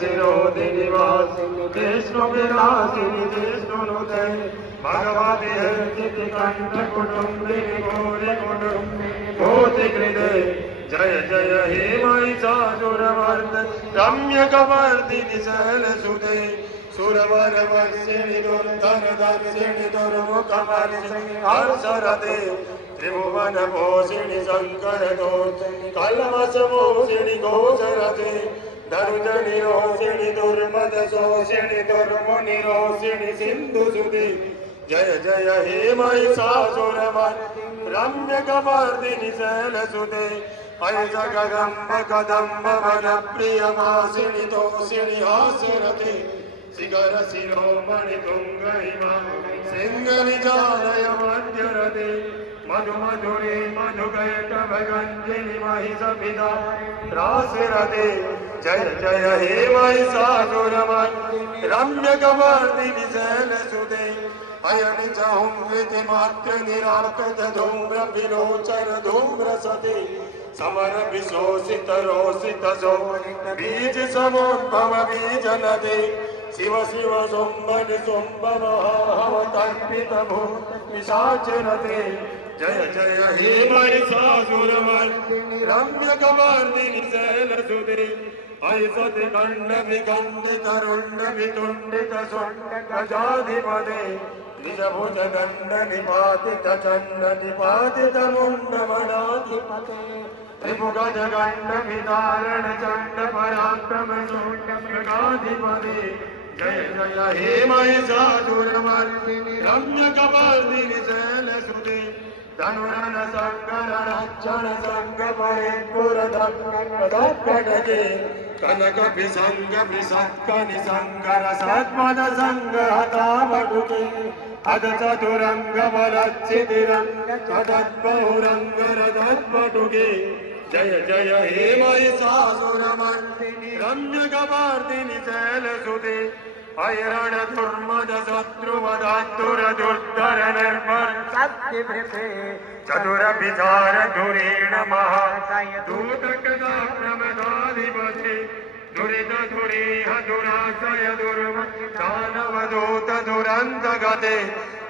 शिरोधिनि वासिनि विष्णुविलासिनि विष्णुनुते भगवति हर्षिति कण्ठकुटुम्बिनि गौरकुटुम्बिनि भूतिकृते जय जय हे महिषासुरमर्दिनि रम्यकवर्धिनि शैलसुते सुरवरवर्षिणि दुर्धरदर्शिनि दुर्मुखवर्षिणि हर्षरते त्रिभुवनपोषिणि शङ्करदोषिणि कल्मषमोषिणि घोषरते धरुजनिरोषिणि दुर्मदशोषिणि दुर्मुनिरोषिणि सिन्धुसुते जय जय हे महिषासुरमर्दिनि रम्यकवर्धिनि शैलसुते अय जगदम्ब कदम्ब वनप्रियवासिनि तोषिणि हास्यरते शिखर शिरोमणि तुङ्गहिमा सिंहनिजालय मध्यरते मधु मधुरे मधुकैटभगञ्जिनि महिषपिता राशिरते जय जय हे महिषासुरमर्दिनि रम्यकवर्धिनि शैलसुते अयनिजहुंविति मातृनिराकृत धूम्र विलोचन धूम्रसते समर विशोषित रोषित शोणित बीज समोद्भव बीजनदे शिव शिव शुम्भनि शुम्भ महाहवतर्पित भूत पिशाचरते जय जय हे महिषासुरमर्दिनि रम्यकवर्धिनि शैलसुते अय सति खण्ड विखण्डित रुण्ड वितुण्डित शुण्ड गजाधिपते निजभुज दण्ड निपातित चण्ड निपातित मुण्ड मणाधिपते त्रिभुगज गण्ड विदारण चण्ड पराक्रम शून्य मृगाधिपते जय जय हे महिषासुरमर्दिनि रम्यकवर्धिनि शैलसुते धनुरन शङ्कर रक्षण शङ्ख परिपुरधक्कटे कनक विसङ्ग विसक्क निसङ्कर सत्पद सङ्ग हतावटुके अध चतुरङ्ग बलच्छितिरङ्ग चतद्बहुरङ्ग रथद्वटुके जय जय हे महिषासुरमर्दिनि रम्यकवर्धिनि शैलसुते अयरण दुर्मद शत्रुवदातुर दुर्धर निर्भर शक्तिभृते चतुर विचार धुरीण महाकाय दूतकदा प्रमदाधिपते दुरित धुरीह दुराशय दुर्म दानवदूत दुरन्त गते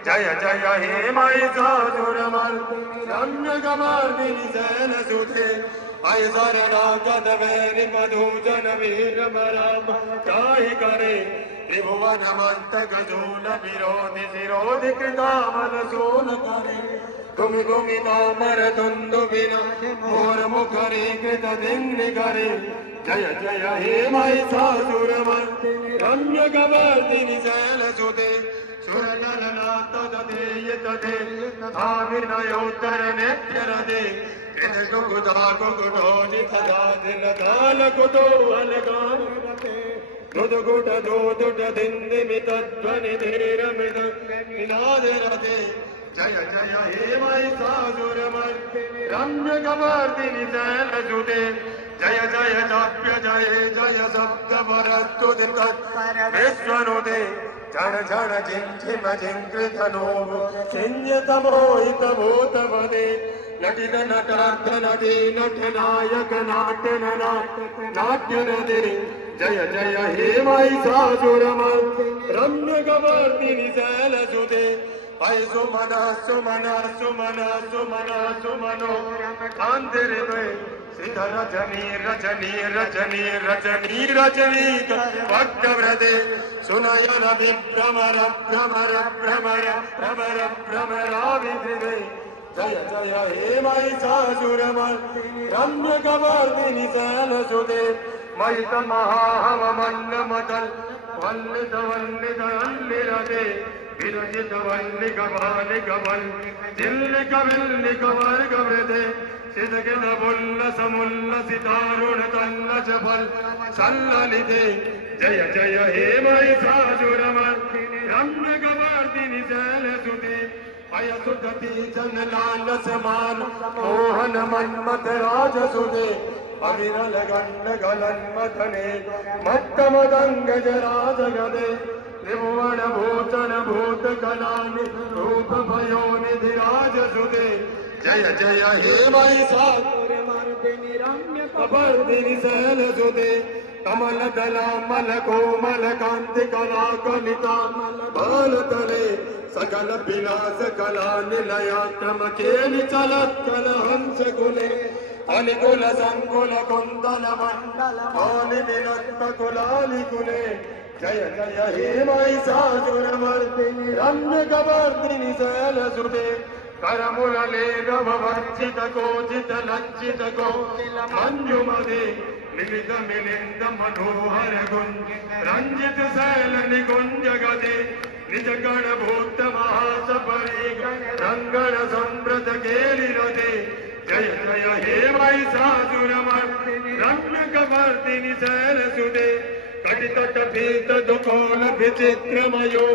जय जय हे महिषासुरमर्दिनि रम्यकवर्धिनि शैलसुते अय शरणागत वैरि मधुजन वीर मराम चाहि करे त्रिभुवन मस्तक शूल विरोधि शिरोधि कृतामल शूल करे भूमि भूमि तामर धुन्दु विनाश मोर मुखरे कृत दिङ्नि करे जय जय हे महिषासुरमर्दिनि रम्यकवर्धिनि शैलसुते सुरनरनाथ तदेय तदे तथा विनयोत्तर नेत्ररते दुदुगुट दोदुट दिन्दिमितध्वनि धीरमिदनिनादरते जय जय हे महिषासुरमर्दिनि रम्यकवर्धिनि शैलसुते जय जय चाप्य जय जय शब्द परस्तुतितत् विश्वनुते क्षण क्षण जिङ्झिम जिङ्कृतनो चिन्यतमोहित भूतपदे नटित नटार्थ नटे नटनायक नाट्य नाट्य नटे जय जय हे महिषासुरमर्दिनि रम्यकवर्धिनि शैलसुते अय सुमन सुमन सुमन सुमन सुमनो कान्तिरिवे श्रीधर रजनी रजनी रजनी रजनी रजनी भक्तव्रते सुनयन विभ्रमर भ्रमर भ्रमर भ्रमर भ्रमराविधे जय जय हे महिषासुरमर्दिनि रम्यकवर्धिनि शैलसुते महित महाहवमन्नमतल वल्लित वल्लित अल्लिरते विरचित वल्लिक बालिक वल्लिक विल्लिक वर्गवृते सिद्धगिद मुल्लस मुल्लसितारुण तल्लज फल सल्ललिते जय जय हे महिषासुरमर्दिनि रम्यकवर्धिनि शैलसुते अय सुदति जन लालस मान मोहन मन्मथ राजसुते अविरल गण्ड गलन मथने मत्त मदङ्गज राजगदे त्रिभुवन भूषण भूत कलानि रूप भयोनिधि राजसुते जय जय हे महिषासुरमर्दिनि रम्यकवर्धिनि शैलसुते कमलदला मलकोमल कांति कला कलिता बालतले सकल विलास कला निलया क्रमकेलि चलत् कलहंस कुले अनिकुल संकुल कुंदल मंडल मौलि विनक्त कुलालि कुले जय जय हे महिषासुरमर्दिनि रम्यकवर्दिनि शैलसुते करमुरले नववर्जित कोचित लज्जित कोकिल मंजुमदे मिलित मिलिंद मनोहर गुंज रंजित शैल निकुंज गदे निज गण भूत महासपरे रंगण संप्रत केलि रदे जय जय हे महिषासुरमर्दिनि रम्यकवर्दिनि शैलसुते कटितट भीत दुकोल विचित्रमयो